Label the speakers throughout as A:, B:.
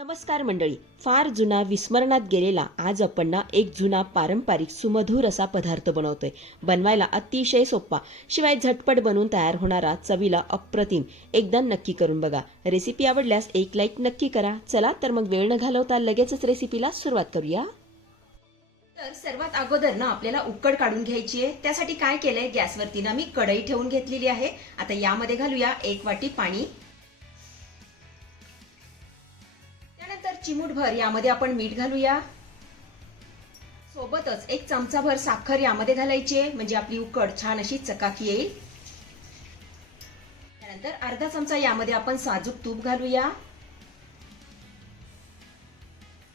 A: नमस्कार मंडळी. फार जुना विस्मरणात गेलेला आज आपण ना एक जुना पारंपरिक सुमधूर असा पदार्थ बनवतोय. बनवायला अतिशय सोपा. शिवाय झटपट बनवून तयार होणारा चवीला अप्रतिम. एकदा नक्की करून बघा. रेसिपी आवडल्यास एक लाईक नक्की करा. चला तर मग वेळ न घालवता लगेचच रेसिपीला सुरुवात करूया. तर सर्वात अगोदर ना आपल्याला उकड काढून घ्यायची आहे. त्यासाठी काय केलंय? गॅसवरती ना मी कढई ठेवून घेतलेली आहे. आता यामध्ये घालूया एक वाटी पाणी. चिमूटभर यामध्ये आपण मीठ घालूया. सोबतच एक चमचाभर साखर यामध्ये घालायची आहे म्हणजे आपली उकड छान अशी चकाकी येईल. त्यानंतर अर्धा चमचा यामध्ये आपण साजूक तूप घालूया.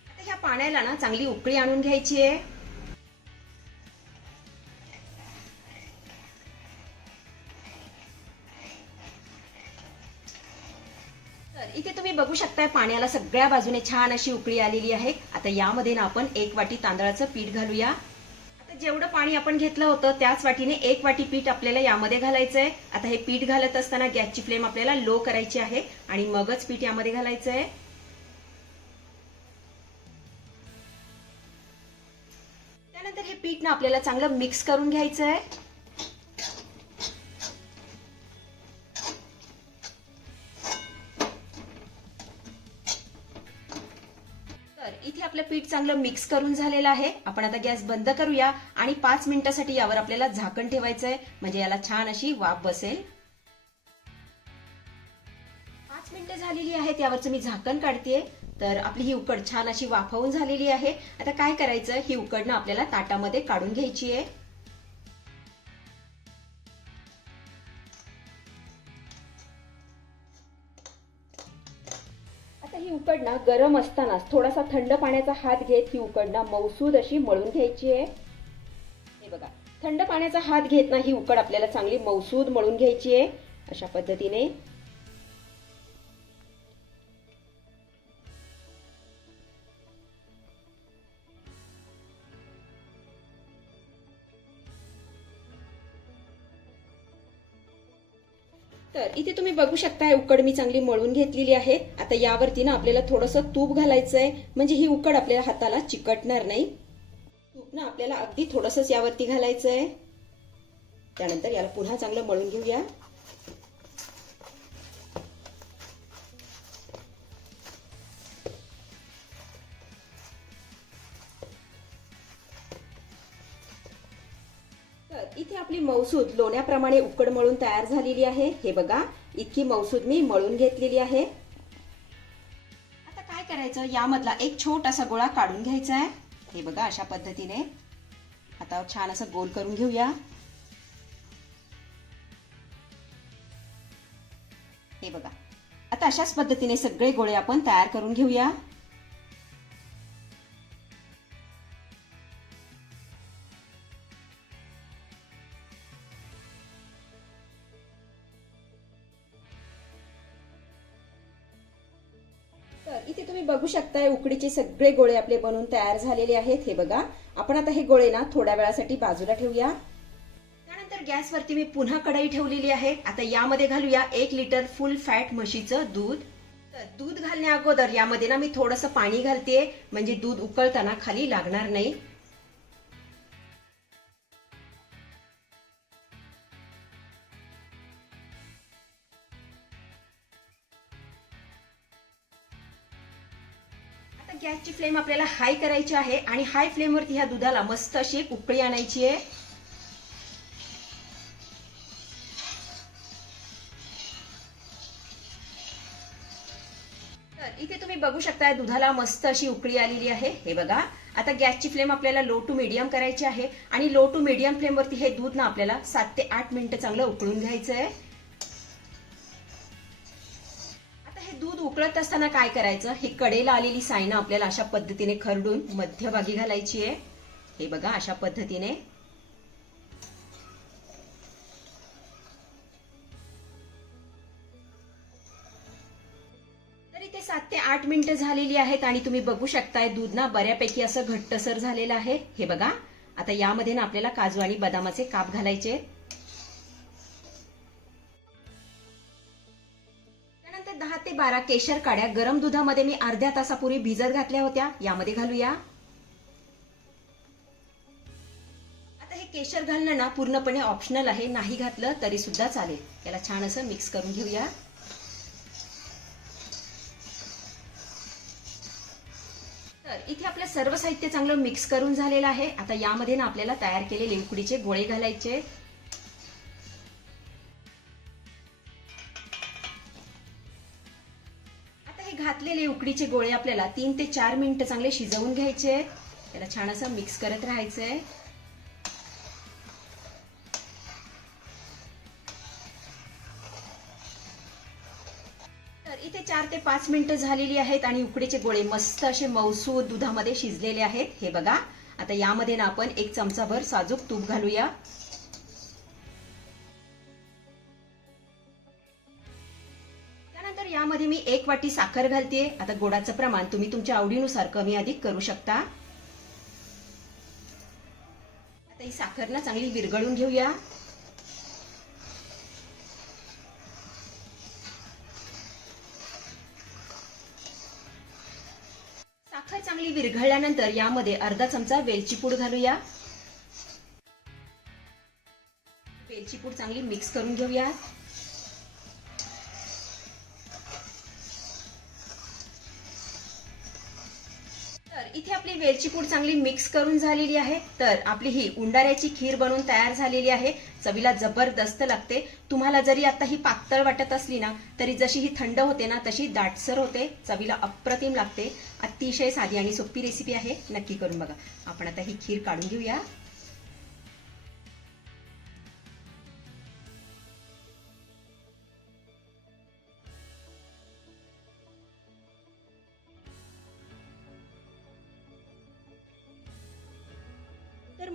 A: आता ह्या पाण्याला ना चांगली उकळी आणून घ्यायची आहे. बघू शकताय पाण्याला सगळ्या बाजूने छान अशी उकळी आलेली आहे. आता यामध्ये ना आपण एक वाटी तांदळाचं पीठ घालूया. आता जेवढं पाणी आपण घेतलं होतं त्याच वाटीने एक वाटी पीठ आपल्याला यामध्ये घालायचं आहे आता हे पीठ घालत असताना गॅसची फ्लेम आपल्याला लो करायची आहे आणि मगच पीठ यामध्ये घालायचं आहे त्यानंतर हे पीठ ना आपल्याला चांगलं मिक्स करून घ्यायचं आहे आपलं पीठ चांगलं मिक्स करून झालेलं आहे. आपण आता गॅस बंद करूया आणि पाच मिनिटासाठी यावर आपल्याला झाकण ठेवायचं आहे म्हणजे याला छान अशी वाफ बसेल. पाच मिनिटं झालेली आहेत यावरचं मी झाकण काढतेय. तर आपली ही उकड छान अशी वाफवून झालेली आहे. आता काय करायचं? ही उकडनं आपल्याला ताटामध्ये काढून घ्यायची आहे. आता गरम असतानाच थोडासा थंड पाण्याचा हात घेत ही उकडना मौसूद अशी मळून घ्यायची आहे. हे बघा थंड पाण्याचा हात घेत ना ही उकड आपल्याला चांगली मौसूद मळून घ्यायची आहे. अशा पद्धतीने तर इथे तुम्ही बघू शकता उकड मी चांगली मळून घेतलेली आहे. आता यावरती ना आपल्याला थोडंसं तूप घालायचं आहे म्हणजे ही उकड आपल्याला हाताला चिकटणार नाही. तूप ना आपल्याला अगदी थोडंसंच यावरती घालायचं आहे त्यानंतर याला पुन्हा चांगलं मळून घेऊया. इथे आपली मौसूद लोण्याप्रमाणे उकड मळून तयार झालेली आहे. हे बघा इतकी मौसूद मी मळून घेतलेली आहे. आता काय करायचं? यामधला एक छोटासा गोळा काढून घ्यायचा आहे. हे बघा अशा पद्धतीने. आता छान असं गोल करून घेऊया. हे बघा. आता अशाच पद्धतीने सगळे गोळे आपण तयार करून घेऊया. तर इथे तुम्ही बघू शकताय उकडीचे सगळे गोळे आपले बनवून तयार झालेले आहेत. हे बघा. आपण आता हे गोळे ना थोड्या वेळासाठी बाजूला ठेवूया. त्यानंतर गॅसवरती मी पुन्हा कढाई ठेवलेली आहे. आता यामध्ये घालूया एक लिटर फुल फॅट म्हशीचं दूध. तर दूध घालण्या अगोदर यामध्ये ना मी थोडंसं पाणी घालते म्हणजे दूध उकळताना खाली लागणार नाही. गॅसची फ्लेम आपल्याला हाय करायची आहे आणि हाय फ्लेमवरती ह्या दुधाला मस्त अशी एक उकळी आणायची आहे. तर इथे तुम्ही बघू शकता दुधाला मस्त अशी उकळी आलेली आहे. हे बघा आता गॅसची फ्लेम आपल्याला लो टू मीडियम करायची आहे आणि लो टू मीडियम फ्लेमवरती हे दूध ना आपल्याला सात ते आठ मिनिटं चांगलं उकळून घ्यायचं आहे दूध उकळत असताना काय करायचं? हे कडेला आलेली सायना आपल्याला अशा पद्धतीने खरडून मध्यभागी घालायची आहे. हे बघा अशा पद्धतीने. तर सात ते आठ मिनिटं झालेली आहेत आणि तुम्ही बघू शकताय दूध ना बऱ्यापैकी असं घट्टसर झालेलं आहे. हे बघा आता यामध्ये ना आपल्याला काजू आणि बदामाचे काप घालायचे बारा केशर काड्या गरम दुधामध्ये मी अर्ध्या तासापूर्वी भिजत घातल्या होत्या. यामध्ये घालूया. आता हे केशर घालणं ना पूर्णपणे ऑप्शनल आहे. नाही घातलं तरी सुद्धा चालेल. याला छान असं मिक्स करून घेऊया. तर इथे आपलं सर्व साहित्य चांगलं मिक्स करून झालेलं आहे. आता यामध्ये ना आपल्याला तयार केलेले उकडीचे गोळे घालायचे. घातलेले उकडीचे गोळे आपल्याला तीन ते चार मिनिटं चांगले शिजवून घ्यायचे त्याला छान असं मिक्स करत राहायचंय. तर इथे चार ते पाच मिनिटं झालेली आहेत आणि उकडीचे गोळे मस्त असे मौसूद दुधामध्ये शिजलेले आहेत. हे बघा आता यामध्ये ना आपण एक चमचाभर साजूक तूप घालूया. तर यामध्ये मी एक वाटी साखर घालते. आता गोडाचं प्रमाण तुम्ही तुमच्या आवडीनुसार कमी अधिक करू शकता. आता ही साखर ना चांगली विरघळून घेऊया. साखर चांगली विरघळल्यानंतर यामध्ये अर्धा चमचा वेलची पूड घालूया. वेलची पूड चांगली मिक्स करून घेऊया. इथे आपली वेलची पूड चांगली मिक्स करून झालेली आहे. तर आपली ही उंडाऱ्याची खीर बनवून तयार झालेली आहे. चवीला जबरदस्त लागते. तुम्हाला जरी आता ही पातळ वाटत असली ना तरी जशी ही थंड होते ना तशी दाटसर होते. चवीला अप्रतिम लागते. अतिशय साधी आणि सोपी रेसिपी आहे. नक्की करून बघा. आपण आता ही खीर काढून घेऊया.